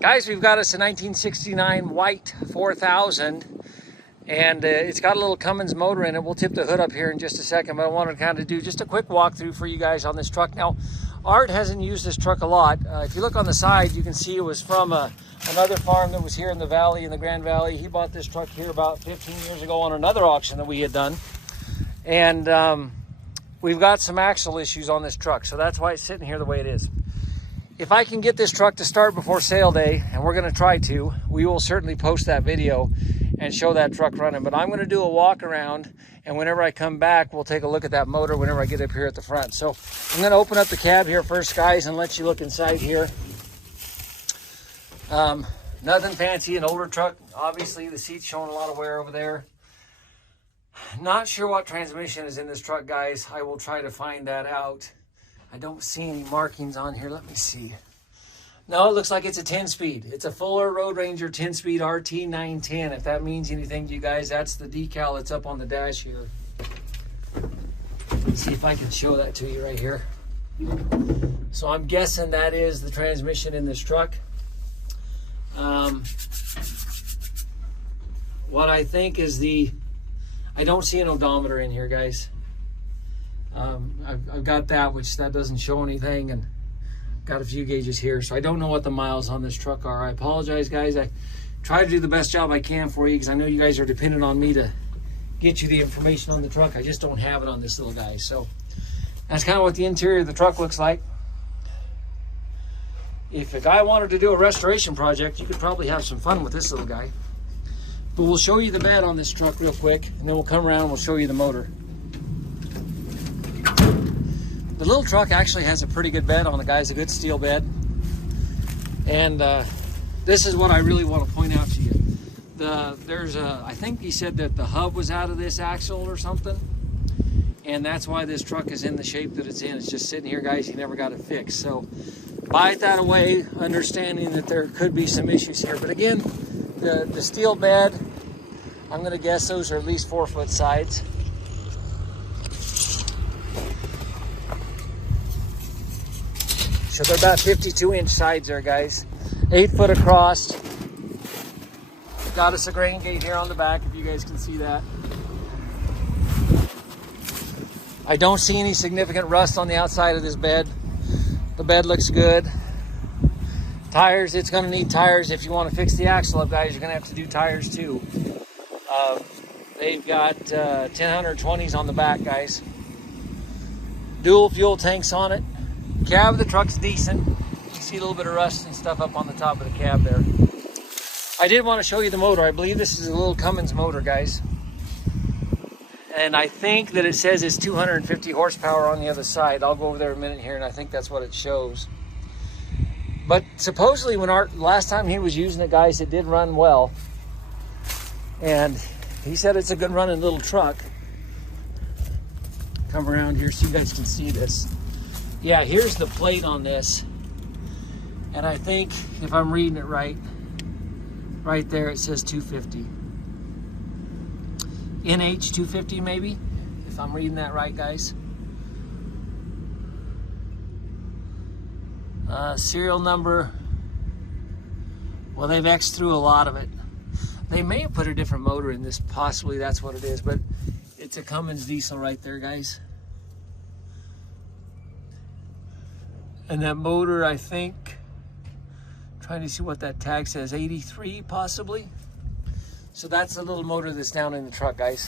Guys, we've got us a 1969 white 4000, and it's got a little Cummins motor in it. We'll tip the hood up here in just a second, but I wanted to kind of do just a quick walkthrough for you guys on this truck. Now, Art hasn't used this truck a lot. If you look on the side, you can see it was from another farm that was here in the valley, in the Grand Valley. He bought this truck here about 15 years ago on another auction that we had done. And we've got some axle issues on this truck, so that's why it's sitting here the way it is. If I can get this truck to start before sale day, and we're going to try to, we will certainly post that video and show that truck running. But I'm going to do a walk around, and whenever I come back, we'll take a look at that motor whenever I get up here at the front. So I'm going to open up the cab here first, guys, and let you look inside here. Nothing fancy, an older truck. Obviously, the seat's showing a lot of wear over there. Not sure what transmission is in this truck, guys. I will try to find that out. I don't see any markings on here. Let me see. No, it looks like it's a 10-speed. It's a Fuller Road Ranger 10-speed RT 910. If that means anything to you guys, that's the decal that's up on the dash here. Let's see if I can show that to you right here. So I'm guessing that is the transmission in this truck. What I think is I don't see an odometer in here, guys. I've got that, which that doesn't show anything, and got a few gauges here, so I don't know what the miles on this truck are. I apologize, guys. I try to do the best job I can for you because I know you guys are dependent on me to get you the information on the truck. I just don't have it on this little guy. So that's kind of what the interior of the truck looks like. If a guy wanted to do a restoration project, you could probably have some fun with this little guy. But we'll show you the bed on this truck real quick, and then we'll come around and we'll show you the motor. The little truck actually has a pretty good bed on the guys, a good steel bed. And this is what I really want to point out to you. I think he said that the hub was out of this axle or something. And that's why this truck is in the shape that it's in. It's just sitting here, guys. He never got it fixed. So bite that away, understanding that there could be some issues here. But again, the steel bed, I'm going to guess those are at least 4-foot sides. So they're about 52-inch sides there, guys. 8 foot across. Got us a grain gate here on the back, if you guys can see that. I don't see any significant rust on the outside of this bed. The bed looks good. Tires, it's going to need tires. If you want to fix the axle up, guys, you're going to have to do tires too. They've got 10-120s on the back, guys. Dual fuel tanks on it. Cab of the truck's decent. You see a little bit of rust and stuff up on the top of the cab there. I did want to show you the motor. I believe this is a little Cummins motor, guys. And I think that it says it's 250 horsepower on the other side. I'll go over there in a minute here, and I think that's what it shows. But supposedly when last time he was using it, guys, it did run well. And he said it's a good running little truck. Come around here so you guys can see this. Yeah, here's the plate on this. And I think, if I'm reading it right there it says 250. NH 250 maybe, if I'm reading that right, guys. Serial number, well, they've X'd through a lot of it. They may have put a different motor in this, possibly that's what it is, but it's a Cummins diesel right there, guys. And that motor, I think, trying to see what that tag says, 83 possibly. So that's the little motor that's down in the truck, guys.